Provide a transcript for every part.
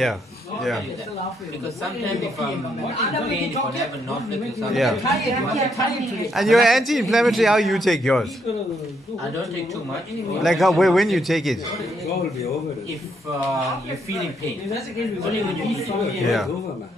Yeah. Because sometimes if I'm in pain, if I have a knotless or something, Yeah. And your anti-inflammatory, how you take yours? I don't take too much. Like how, when you take it? If you're feeling pain, only when you feel pain. Yeah.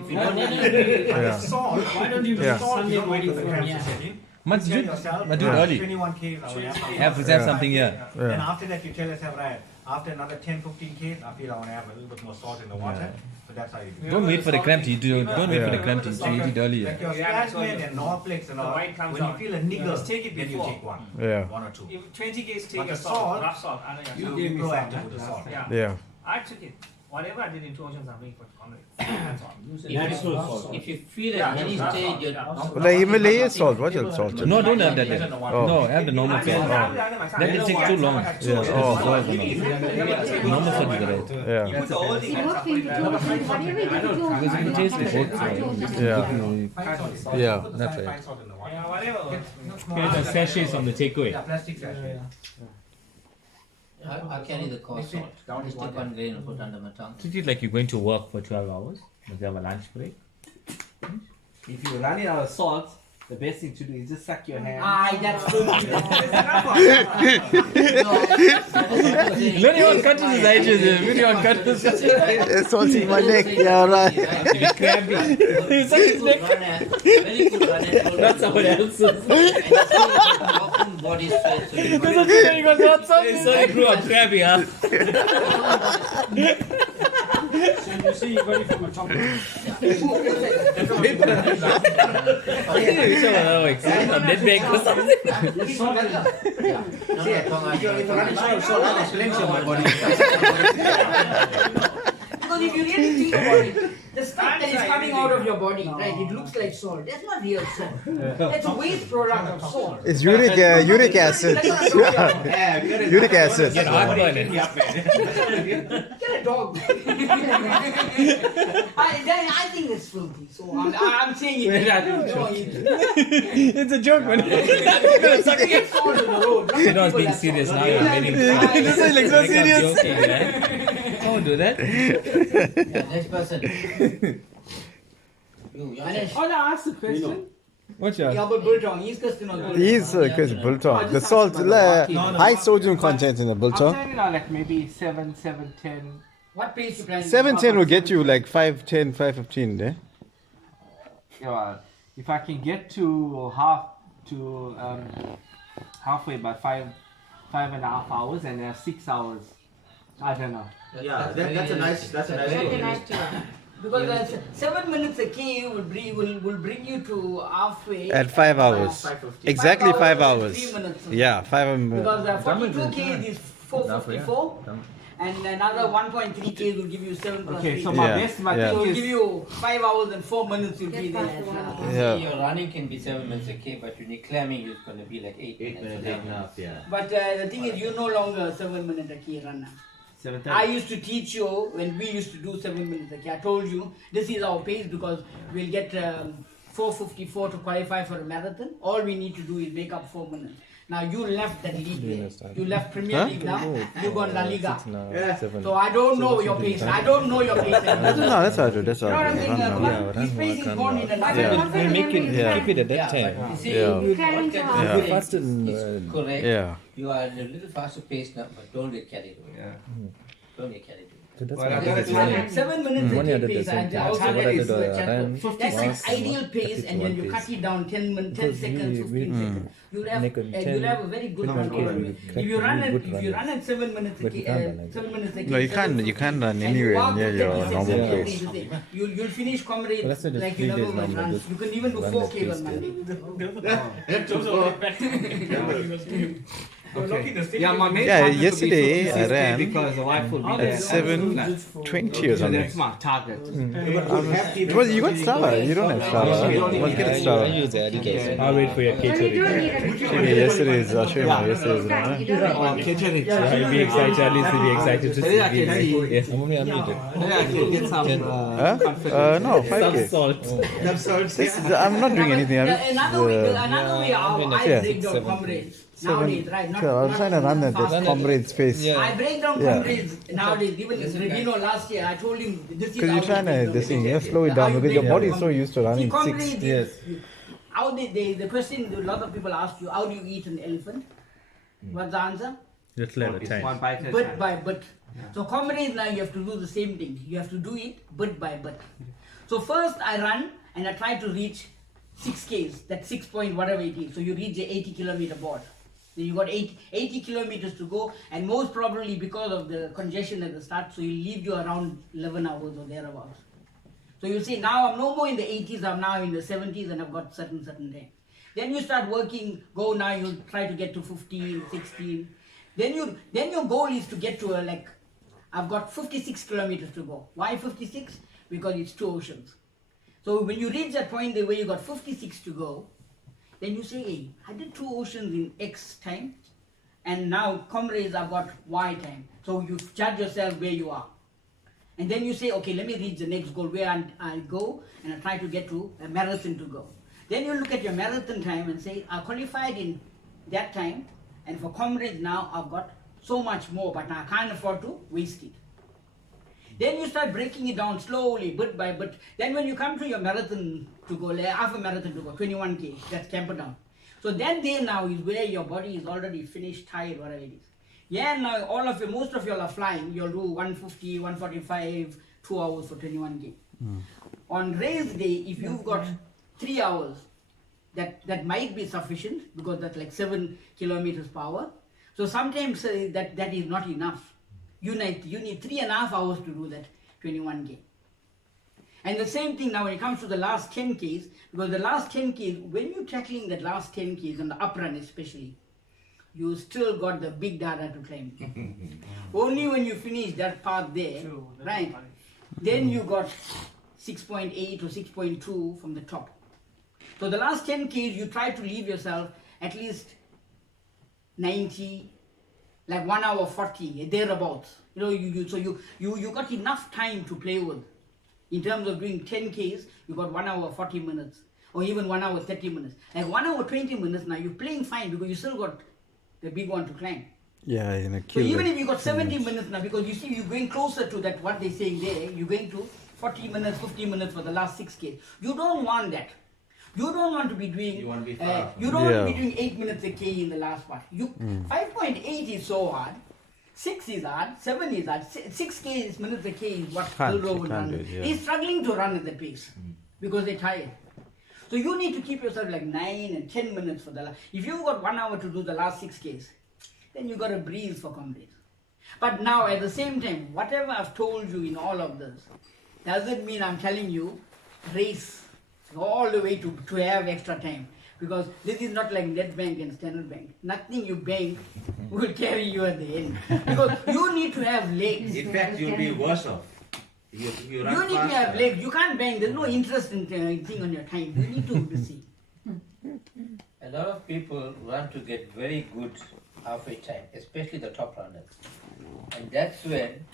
If you don't need Yeah. Salt. Why don't you Yeah. salt? You don't wait for the cramps to set in. Must Tell do yourself, do "I have early. 21 Ks. I will Have to have something here. Then after that, you tell yourself, right, after another 10, 15 Ks, I feel I want to have a little bit more salt in the water. So that's how you do it. Don't wait for the cramp to eat. Don't wait for the cramp to eat it early. Like your spasmin and Norflex and all, white comes when you out. feel a niggle, Just take it then you before. take one. Yeah. One or two. If 20 Ks, But take the a salt, salt, rough salt. I know You be proactive with the salt. Yeah. Yeah. I took it. Whatever I did in 2 oceans, I'm doing for Comrades. That's all. If you feel at any stage you're Like Himalayan salt, what's your salt? No, don't have that. Then. Oh. No, have the normal salt. Then it takes too long. Yeah. Oh. Normal salt is right. Yeah. Put all the Because you can taste the both salt. Yeah. Yeah. That's right. Yeah, whatever. Here's the sachets on the takeaway. Yeah, plastic sachet. I carry the coarse salt. Just take 1 grain and put under my tongue. Treat it like you're going to work for 12 hours. Must have a lunch break. If you're running out of salt, the best thing to do is just suck your hand. That's true. Learn your cut his edges. Learn your cut his It's salt in my neck. Yeah, right. It's crampy. It's such his neck. Very good runner. Not someone else's. Often body stress. There's a thing you got not something. So you grew up crabby, huh? So you see, you got it from a top. Net bag or something. Because if you really think about it, the stuff that is coming out of your body, right, it looks like salt. That's not real salt. That's a waste product of salt. It's uric acid. Uric acid. Get heartburn. Get a dog. I think it's filthy, so I'm saying it. It's a joke, man. You're not being serious now. You're getting. This is like so serious. Don't do that. Next person. I asked the question. What's your? Yeah, but biltong, he's custom. He's because biltong. The salt, high sodium content in the I'm biltong. saying like maybe 7, 10. What pace you plan? 710 will get you like 510, 515 there. Yeah, if I can get to halfway by 5.5 hours and then 6 hours, I don't know. Yeah, that's a nice idea. Because that's 7 minutes a K will bring you to halfway. At 5 hours. 5:50. Exactly 5 hours. 3 minutes. Yeah, 5 Because 42 K is 454. And another 1.3 K will give you 7 plus Okay, 3. so my Yeah, best, my yeah. So thing will is give you 5 hours and 4 minutes you'll be there. Yeah. Your running can be 7 minutes a K, but when you're climbing, it's going to be like 8 minutes. But the thing is, you're no longer 7 minute a K runner. 7:30. I used to teach you when we used to do 7 minutes a K. I told you this is our pace because we'll get 4:54 to qualify for a marathon. All we need to do is make up 4 minutes. Now you left that league there. You left Premier League now. You got La Liga. So I don't know your pace. I don't know your pace. No, that's how I do. That's how You know what I I'm do. saying? His pace is gone in another. Yeah. Make it, Yeah. keep it at that time. You see, Yeah. what can Yeah. you do Faster than, is correct. Yeah. You are at a little faster pace now, but don't get carried away. Don't get carried away. So that's Well, what I I gotta did. tell you, 7 minutes One a year K did the pace. same I thing. also So what I read did, this I ran That's like 50 ideal pace, and then you cut it down 10 seconds, 15 seconds. You'll have you'll have a very good run. If you run at 7 minutes a But K, you can't run like 7 minutes a K. No, you can't run anywhere near your normal pace. You'll finish Comrades Well, that's not just like you 3 never days went now, runs. just You can even do run 4K that on Monday. yeah, my main Yeah, target would be yesterday 56K I ran because the wife will be there. at 7:20 or something. That's my target. Well, you got Strava. You don't have Strava. You must get a I Strava. use Adidas. I'll wait for your catering. Okay, yesterday's. I'll show you my yesterday's. I'll be excited. At least you'll be excited to see I can see. me. Yes. I'm only unlimited. Maybe I can get some. Huh? No, Some 5K. salt. I'm not doing anything. I'm just, Another way, I'm how gonna I say break down 7. Comrades. Nowadays, right? Not, I was trying to run at fast. this Comrades face. Yeah. I break down Yeah. Comrades nowadays. Even Revino last year, I told him this is Because how you're trying you to break down. you slow it How down you because your break down body is so Comrades. used to See, running Comrades six. Yes. How the question a lot of people ask you, how do you eat an elephant? What's the answer? Little at a One time. bite at a Bit time. by bit. So Comrades now you have to do the same thing. You have to do it bit by bit. So first I run and I try to reach 6Ks, that 6 point whatever it is. So you reach the 80-kilometer board. Then you got 80 kilometers to go, and most probably because of the congestion at the start, so you'll leave you around 11 hours or thereabouts. So you'll say, now I'm no more in the 80s, I'm now in the 70s and I've got certain time. Then you start working, go now, you try to get to 15, 16. Then your goal is to get to I've got 56 kilometers to go. Why 56? Because it's 2 oceans. So when you reach that point where you got 56 to go, then you say, hey, I did 2 oceans in X time, and now Comrades I've got Y time. So you judge yourself where you are. And then you say, okay, let me reach the next goal where I go and I try to get to a marathon to go. Then you look at your marathon time and say, I qualified in that time, and for Comrades now I've got so much more, but I can't afford to waste it. Then you start breaking it down slowly, bit by bit. Then when you come to your marathon to go, half a marathon to go, 21K, that's camper down. So that day now is where your body is already finished, tired, whatever it is. Yeah, now most of you all are flying. You'll do 150, 145, 2 hours for 21K. On race day, if you've got 3 hours, that might be sufficient because that's like 7 kilometers per hour. So sometimes that is not enough. You need 3.5 hours to do that 21K. And the same thing now when it comes to the last 10Ks, because the last 10Ks, when you're tackling that last 10Ks on the up run especially, you still got the big data to climb. Only when you finish that part there, right, then you got 6.8 or 6.2 from the top. So the last 10Ks, you try to leave yourself at least 90, like 1 hour 40, thereabouts. You know, so you got enough time to play with. In terms of doing 10Ks, you got 1 hour 40 minutes, or even 1 hour 30 minutes. Like 1 hour 20 minutes now, you're playing fine because you still got the big one to climb. Yeah, in a So kill. even if you got 70 minutes now, because you see you're going closer to that, what they're saying there, you're going to 40 minutes, 50 minutes for the last 6K. You don't want that. You don't want to be doing. You want to be fast. You don't want to be doing 8 minutes a K in the last part. 5.8 is so hard. 6 is hard. 7 is hard. 6K minutes a K is what Phil can't do run. it, yeah. They're struggling to run at the pace because they're tired. So you need to keep yourself like 9 and 10 minutes for the last. If you've got 1 hour to do the last 6Ks, then you got to breathe for Comrades. But now at the same time, whatever I've told you in all of this, doesn't mean I'm telling you race all the way to have extra time. Because this is not like Net Bank and Standard Bank. Nothing you bank will carry you at the end. Because you need to have legs. In fact, you'll be worse off. You You need to have legs. You can't bank. There's no interest in thing on your time. You need to see. A lot of people want to get very good halfway time, especially the top runners. And that's when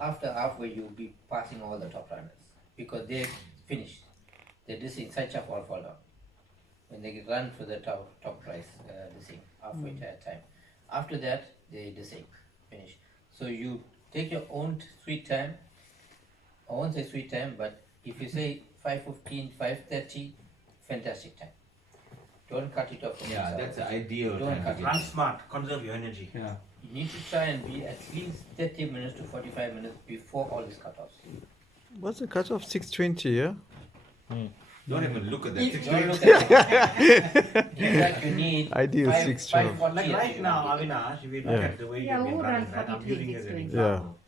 after halfway, you'll be passing all the top runners. Because they finish. They're just in such a fall down. When they run for the top price, halfway time. After that, they finish. So you take your own sweet time. I won't say sweet time, but if you say 5:15, 5:30, fantastic time. Don't cut it off. Yeah, that's the ideal Don't time. cut it. Run smart, conserve your energy. Yeah. You need to try and be at least 30 minutes to 45 minutes before all these cutoffs. What's the cutoff? 620, yeah? Don't even look at that. Don't look at it. In fact, you need Ideal 612. 540 Like right at now, the Avinash, if you look Yeah. at the way Yeah, you've been who running, runs right? I'm 43, using it as an 620? example.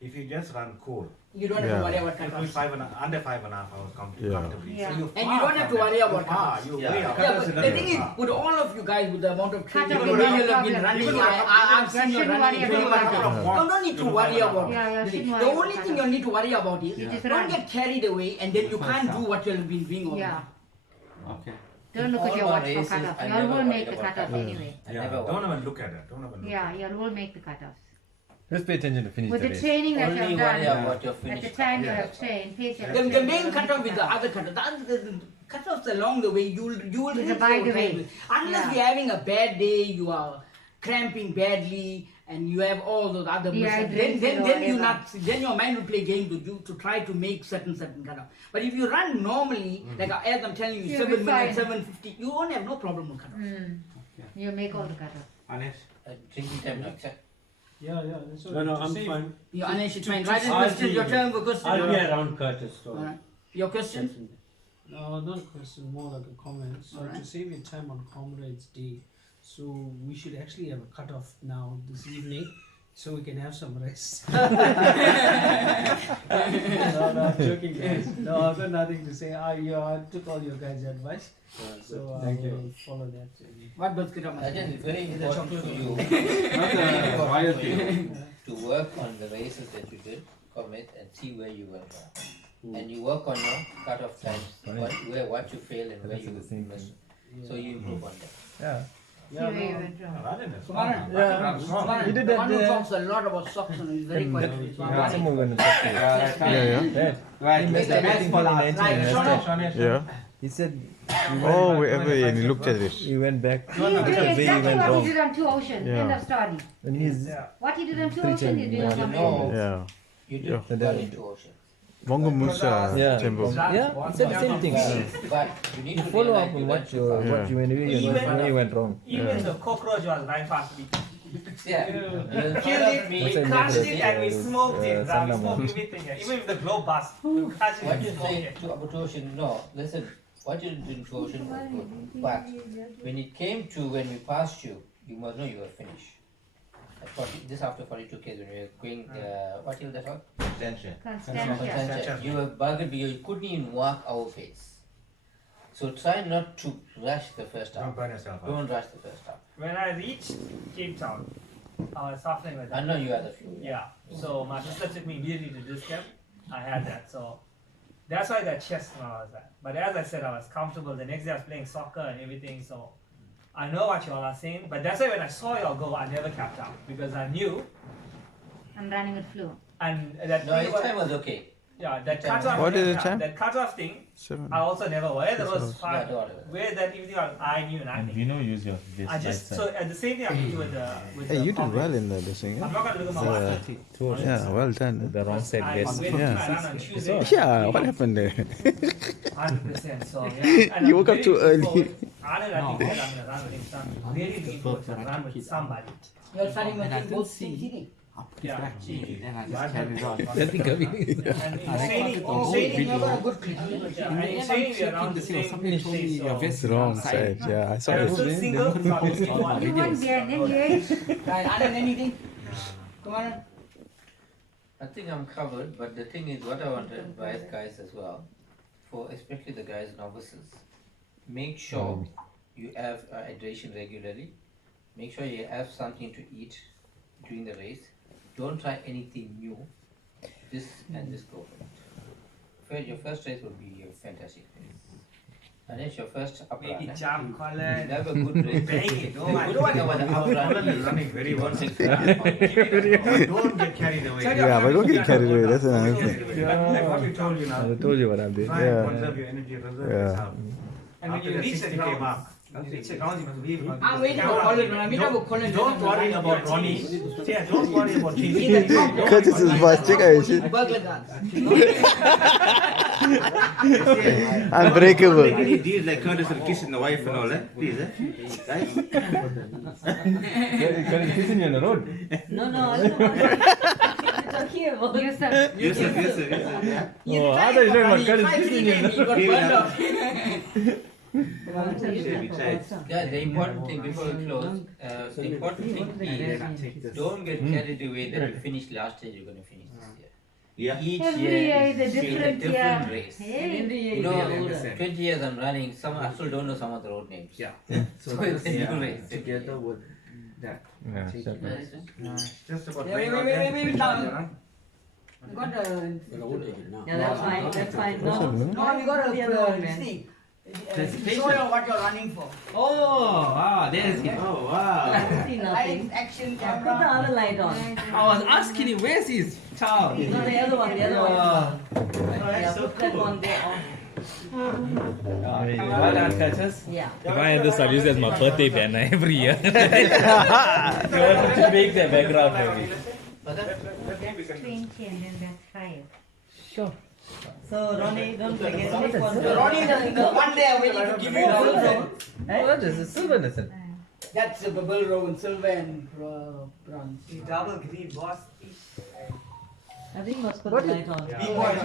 If you just run cool, You don't have Yeah. to worry about you do cutoffs. under 5.5 hours Yeah. comfortably. Yeah. So you're And you don't have to worry about cutoffs. You're Yeah. way Yeah, out. Yeah, but the thing is, with all of you guys, with the amount of training Cutoff you is not a have been problem. running, Even I've seen you shouldn't running worry about 21 cutoff. days. No need to worry about Yeah, yeah, it. shouldn't The worry about only thing you cutoff. need to worry about is, It is don't run. get carried away and then you can't do what you've been doing all Yeah. Okay. Don't look at all your my watch for races, cutoff. I You never will worried make the about cutoff cutoff. anyway. I Yeah, never don't worry. even look at it. Don't even look Yeah, at it. you will make the cutoffs. Just pay attention to finish With the the race. training that you Only have worry done, about your at the finish. time you have trained, pace you have The trained. main cutoff is the other cutoff. The cutoffs along the way, you will It's reach a by the your way. time. Unless Yeah. you're having a bad day, you are cramping badly, and you have all those other Dehydrated then or you whatever. not then your mind will play games with you to try to make certain cutoff. But if you run normally, like as I'm telling you, You'll be 7 minutes, fine. 7:50, you won't have no problem with cutoff. You make all the cutoff. Anesh. Drinking time now, check. Yeah, yeah. So No, no, to I'm save- fine. You Anesh, it's fine. to- Right, I'll question. be- Your turn for question. I'll be around Curtis. So. Alright. Your question? No, not a question, more like a comment. So to Alright. save your time on Comrades Day, so we should actually have a cutoff now this evening, so we can have some rest. No, I'm joking, guys. No, I've got nothing to say. I took all your guys' advice, so I will follow that. What biscuit am I I? think it's very important for you Not the royalty. to work on the races that you did, commit, and see where you went wrong. And you work on your cut-off times, what you failed and where you missed. So you improve on that. Yeah. See where you went wrong. Kumaran, He did the that one who there. talks a lot about socks and he's very quiet. Someone gonna talk to you. Yeah. Right, He missed the everything next for last. in the Right, end. Shona. Yeah. He said. Oh, wherever he looked at it. He went back. He Look at did the way he exactly went what wrong. he did on Two Oceans. Yeah. End of story. And he's What he did on Two Three Oceans, he did on children, Comrades. No, Yeah. you did Yeah. well into ocean. Bongo Musa yeah. temple. Yeah, he said the same thing. But you need You to follow realize up on you what went you too far. what you where you went wrong. Even the cockroach was right past me. Yeah. Killed Follow it, me. What's we that crushed name? it, and we smoked it. Yeah, We Sangam. smoked everything. Even if the globe bust, we crushed it What and you smoked say it. about ocean, no, listen, what you did in ocean was good. But when it came to when we passed you, you must know you were finished. At 40, this after 42 k's when we were going, what hill that was? Constantia. You were bugged because you couldn't even walk our pace. So try not to rush the first Don't half. burn yourself out. Don't rush the first half. When I reached Cape Town, I was suffering with I that. know you are the few. Yeah. So my sister took me immediately to this camp. I had that. So that's why that chest when I was at. But as I said, I was comfortable. The next day I was playing soccer and everything. So I know what you all are saying. But that's why when I saw y'all go, I never capped out because I knew. I'm running with flu. And that No, thing his was- time was okay. yeah, that Time. cutoff. What is the yeah, time? That cutoff thing. 7. I also never where there was Yeah, five, whatever. where that everything I knew nothing. You know, use your I just so at the same thing I did with the Hey, the you did Comrades. well in the thing. I'm not gonna look at my watch. Yeah, well done. The wrong side I west. went to Yeah. my run on Tuesday. Yeah, what happened there? 100%. So yeah, and You I'm woke up very too looking early. forward- I don't think that I'm gonna run with him. So I'm really looking forward to run with somebody. You're starting And I with didn't both see- things eating. Yeah. Then I just carried on. Nothing coming. And in training, You got a good clip. and in And training we are around the same somebody told me your place. vest It's is wrong outside. side. Yeah, I saw So I'm it. still single. So I'm still one. You won behind him, yeah. Right, Anand, anything? Come on. I think I'm covered, but the thing is, what I want to advise guys as well, for especially the guys novices, make sure you have hydration regularly. Make sure you have something to eat during the race. Don't try anything new. This and this go for it. Your first race will be a fantastic race. And it's your first up Make run. it jump, You Colin. have a good race. Bang it, don't mind. You don't know what the up run Colin is is. running very well. Don't think fast. Don't get carried away. Yeah, but don't get carried away. That's another thing. Like what we told you now. I told you what I'm doing. Try and Yeah. conserve your energy, reserve Yeah. yourself. And when After you the reach the 60K ground, mark. when you reach the ground, you must wave. I'm waiting for Colin. When I meet up with Colin, Don't worry about Ronnie. Yeah, don't worry about Curtis is fast. Check out shit. Burglar guns. Unbreakable. These like Curtis and kissing the wife and all, eh? Please, eh? Guys? Kissing you on the road. No, I don't It's okay, boy. Yusuf. Yes, sir, yes, sir, yes, sir. Oh, I thought you were talking about Curtis Try kissing you. he got burned off. Guys, the important thing before we close, the important thing is don't get carried away that you finished last year, you're going to finish this year. Yeah. Each Every year year is is a different different year. race. Hey. You know, 20 years I'm running, some I still don't know some of the road names. Yeah. So it's a new race. Together with that. Yeah, shut up. Just about Yeah, going out there. wait, now. You got a... Yeah, that's fine. What's up, man? No, you got a The other one, man. snake. Show you what you're running for. Oh, wow, there's it. Oh, wow. See Lights, nothing. action, Put the camera. other light on. I was asking him, where's his child? No, the other one, the other one. Oh. Yeah, put that one there on. Well done, coaches. Yeah. If I had this, I'll use it as my birthday banner every year. You want to make the background for me. 20 and then that's 5. Sure. So, Ronnie, don't forget. Take one. Ronnie, one day I'm waiting to give you the silver. What is this? Silver innocent. That's the bubble round, silver and bronze. Double green boss. I think must put the light on.